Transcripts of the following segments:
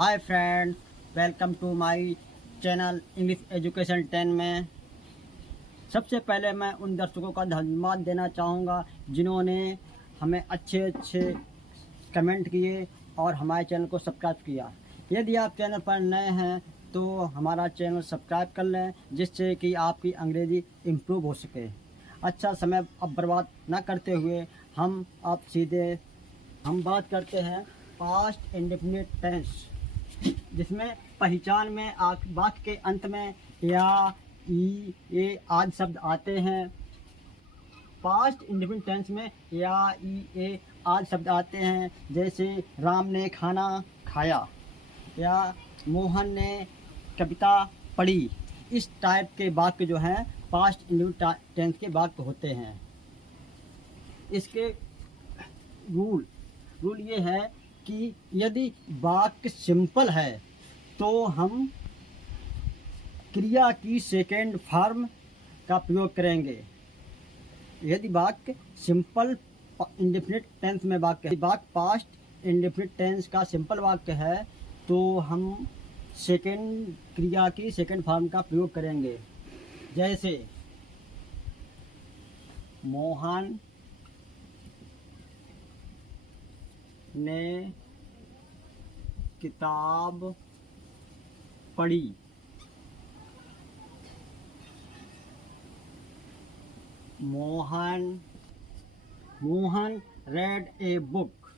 Hi friends, welcome to my channel English education 10 में। सबसे पहले मैं उन दर्शकों का धन्यवाद देना चाहूँगा जिन्होंने हमें अच्छे अच्छे कमेंट किए और हमारे चैनल को सब्सक्राइब किया। यदि आप चैनल पर नए हैं तो हमारा चैनल सब्सक्राइब कर लें, जिससे कि आपकी अंग्रेज़ी इम्प्रूव हो सके। अच्छा समय अब बर्बाद न करते हुए हम बात करते हैं पास्ट इंडेफिनिट टेंस, जिसमें पहचान में वाक्य के अंत में या, ई, ए आदि शब्द आते हैं। पास्ट इंडेफिनिट टेंस में या, ई, ए आदि शब्द आते हैं, जैसे राम ने खाना खाया या मोहन ने कविता पढ़ी। इस टाइप के वाक्य जो हैं पास्ट इंडेफिनिट टेंस के वाक्य होते हैं। इसके रूल ये है कि यदि वाक्य सिंपल है तो हम क्रिया की सेकेंड फॉर्म का प्रयोग करेंगे। यदि वाक्य सिंपल इंडेफिनिट टेंस में वाक्य पास्ट इंडेफिनिट टेंस का सिंपल वाक्य है तो हम सेकेंड क्रिया की सेकेंड फॉर्म का प्रयोग करेंगे। जैसे मोहन ने किताब पढ़ी। Mohan read a book.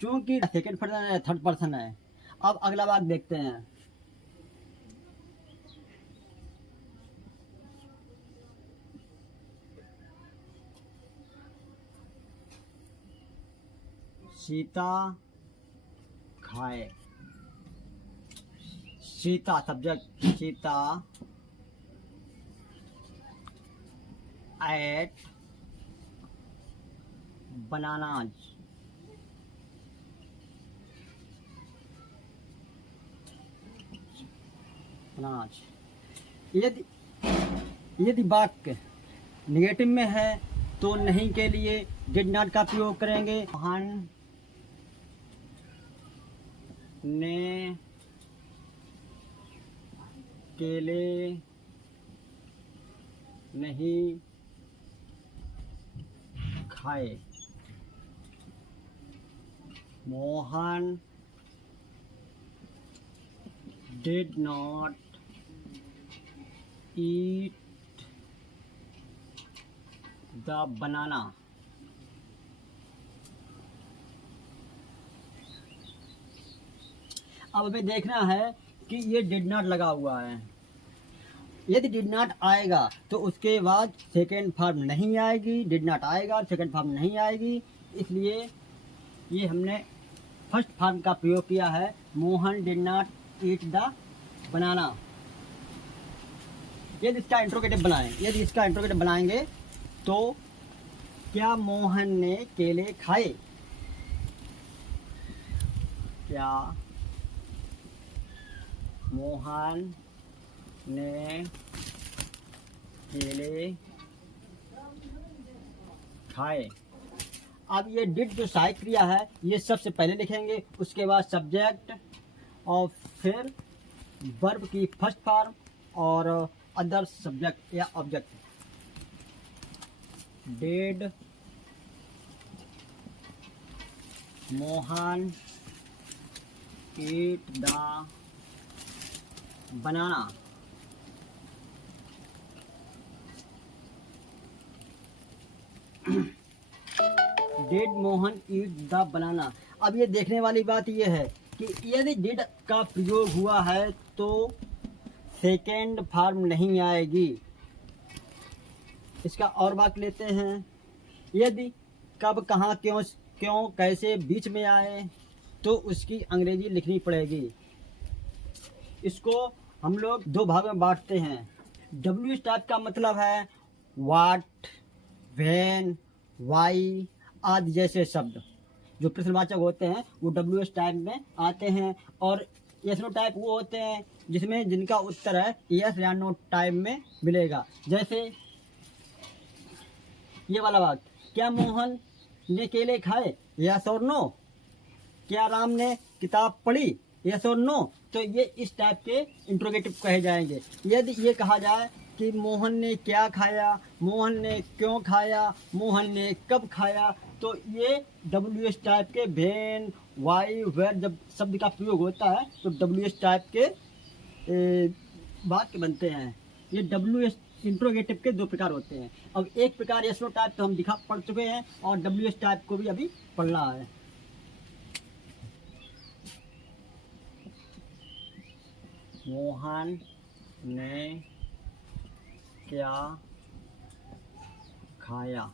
चूंकि सेकेंड पर्सन है, थर्ड पर्सन है। अब अगला वाक्य देखते हैं। सीता खाए। Sita subject, Sita ate bananas. यदि वाक्य निगेटिव में है तो नहीं के लिए डिड नॉट का प्रयोग करेंगे। मोहन ने केले नहीं खाए। Mohan did not eat the banana. अब हमें देखना है कि ये डिड नॉट लगा हुआ है। यदि डिड नॉट आएगा तो उसके बाद सेकेंड फॉर्म नहीं आएगी। डिड नॉट आएगा, सेकेंड फॉर्म नहीं आएगी, इसलिए ये हमने फर्स्ट फॉर्म का प्रयोग किया है। Mohan did not eat the banana. यदि इसका इंट्रोगेटिव बनाएंगे तो क्या मोहन ने केले खाए? क्या मोहन ने केले खाए? अब ये डिड जो सहायक क्रिया है ये सबसे पहले लिखेंगे, उसके बाद सब्जेक्ट और फिर वर्ब की फर्स्ट फॉर्म और अदर सब्जेक्ट या object. Did Mohan eat the banana? Did Mohan eat the banana. अब ये देखने वाली बात ये है कि यदि डिड का प्रयोग हुआ है तो सेकेंड फॉर्म नहीं आएगी। इसका और बात लेते हैं। यदि कब, कहाँ, क्यों, कैसे बीच में आए तो उसकी अंग्रेजी लिखनी पड़ेगी। इसको हम लोग दो भागों में बांटते हैं। डब्ल्यू टाइप का मतलब है व्हाट, व्हेन, व्हाई आदि जैसे शब्द जो प्रश्नवाचक होते हैं वो डब्ल्यू टाइप में आते हैं, और यस नो टाइप वो होते हैं जिनका उत्तर है यस या नो टाइप में मिलेगा। जैसे ये वाला वाक्य, क्या मोहन ने केले खाए? यस और नो। क्या राम ने किताब पढ़ी, यस और नो, तो ये इस टाइप के इंट्रोगेटिव कहे जाएंगे। यदि ये कहा जाए कि मोहन ने क्या खाया, मोहन ने क्यों खाया, मोहन ने कब खाया, तो ये डब्ल्यू एस टाइप के वेन, वाई, वेयर जब शब्द का प्रयोग होता है तो डब्ल्यू एस टाइप के वाक्य बनते हैं। ये डब्ल्यू एस इंट्रोगेटिव के दो प्रकार होते हैं। अब एक प्रकार यस नो टाइप तो हम पढ़ चुके हैं, और डब्ल्यू एस टाइप को भी अभी पढ़ना है। मोहन ने क्या खाया,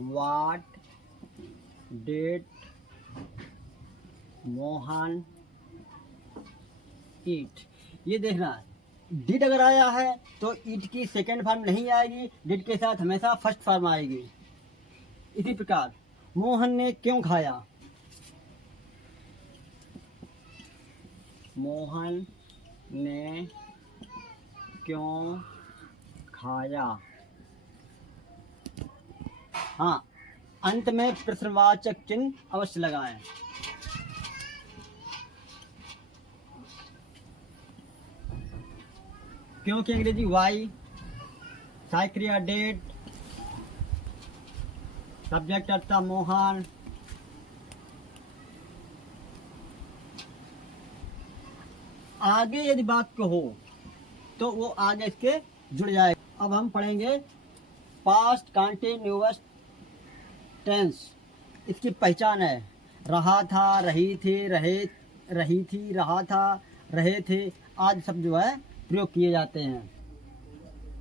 वाट डिड मोहन ईट। ये देखना, डिड अगर आया है तो ईट की सेकेंड फॉर्म नहीं आएगी, डिड के साथ हमेशा फर्स्ट फॉर्म आएगी। इसी प्रकार मोहन ने क्यों खाया, मोहन ने क्यों खाया। हाँ, अंत में प्रश्नवाचक चिन्ह अवश्य लगाएं। क्योंकि अंग्रेजी वाई, सहायक क्रिया डेट, सब्जेक्ट अर्थ मोहन, आगे यदि बात कहो तो वो आगे इसके जुड़ जाएगा। अब हम पढ़ेंगे पास्ट कंटिन्यूअस टेंस। इसकी पहचान है, रहा था, रही थी, रही थी, रहा था, रहे थे आदि शब्द जो है प्रयोग किए जाते हैं।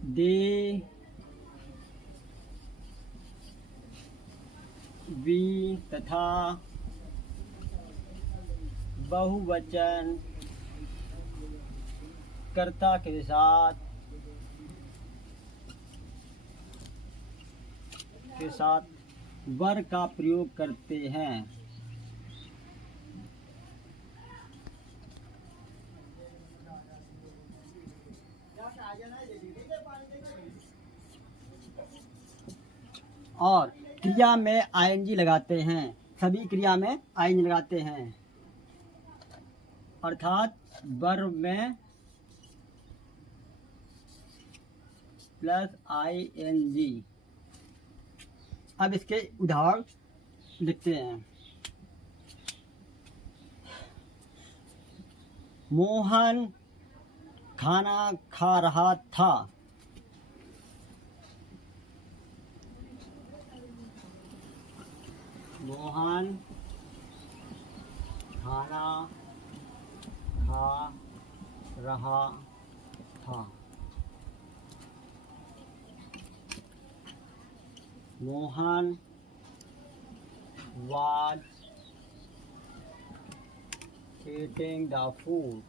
दे, वी तथा बहुवचन कर्ता के साथ वर का प्रयोग करते हैं। और क्रिया में आईएनजी लगाते हैं, सभी क्रिया में आईएनजी लगाते हैं, अर्थात वर्ब में प्लस आईएनजी। अब इसके उदाहरण लिखते हैं। मोहन खाना खा रहा था, मोहन खाना खा रहा था, Mohan was eating the food,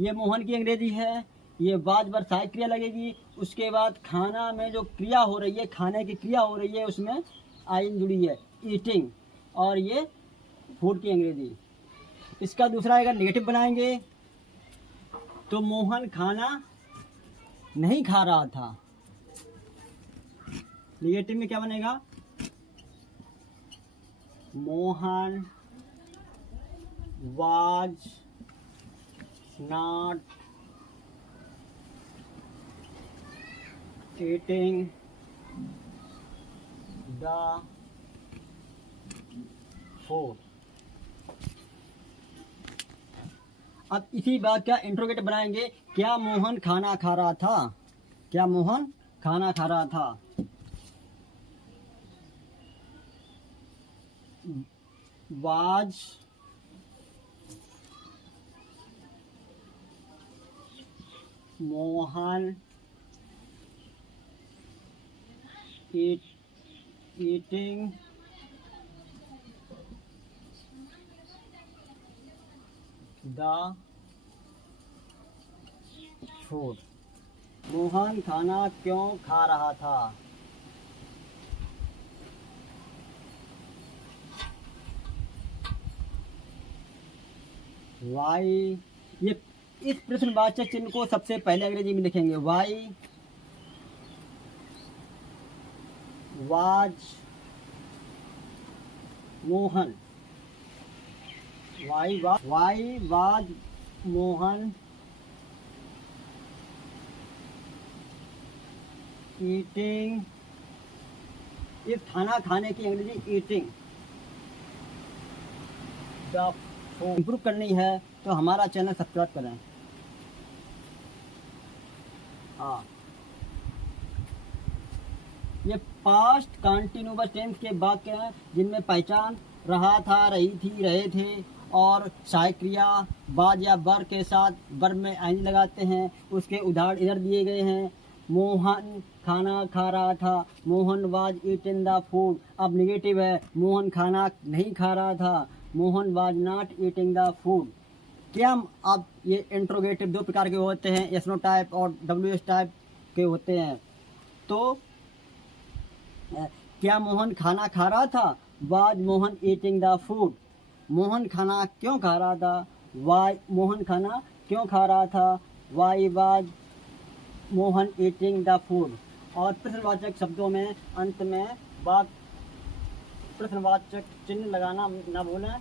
ये मोहन की अंग्रेजी है। ये वाज पर सहायक क्रिया लगेगी, उसके बाद खाना में जो क्रिया हो रही है, खाने की क्रिया हो रही है, उसमें आइन जुड़ी है, ईटिंग, और ये फूड की अंग्रेजी। इसका दूसरा अगर नेगेटिव बनाएंगे तो मोहन खाना नहीं खा रहा था। नेगेटिव में क्या बनेगा, Mohan was not eating the food. अब इसी बात का इंट्रोगेटिव बनाएंगे, क्या मोहन खाना खा रहा था, क्या मोहन खाना खा रहा था। Was Mohan eating the food. Mohan खाना क्यों खा रहा था। वाई, ये इस प्रश्नवाचक चिन्ह को सबसे पहले अंग्रेजी में लिखेंगे, why was Mohan why was Mohan eating. इस खाना खाने की अंग्रेजी ईटिंग द फूड। इम्प्रूव करनी है तो हमारा चैनल सब्सक्राइब करें। हाँ, ये पास्ट कंटिन्यूअस टेंस के वाक्य हैं जिनमें पहचान रहा था, रही थी, रहे थे और सहायक क्रिया बाज या बर के साथ वर्ब में आईएनजी लगाते हैं। उसके उदाहरण इधर दिए गए हैं। मोहन खाना खा रहा था, Mohan was eating the food. अब निगेटिव है, मोहन खाना नहीं खा रहा था, Mohan was not eating the food. क्या अब ये इंट्रोगेटिव दो प्रकार के होते हैं, एस नो टाइप और डब्ल्यू एस टाइप के होते हैं। तो क्या मोहन खाना खा रहा था? Was Mohan eating the food. Mohan खाना क्यों खा रहा था? वाई मोहन खाना क्यों खा रहा था? Why was Mohan eating the food. और प्रश्नवाचक शब्दों में अंत में प्रश्नवाचक चिन्ह लगाना ना भूलें।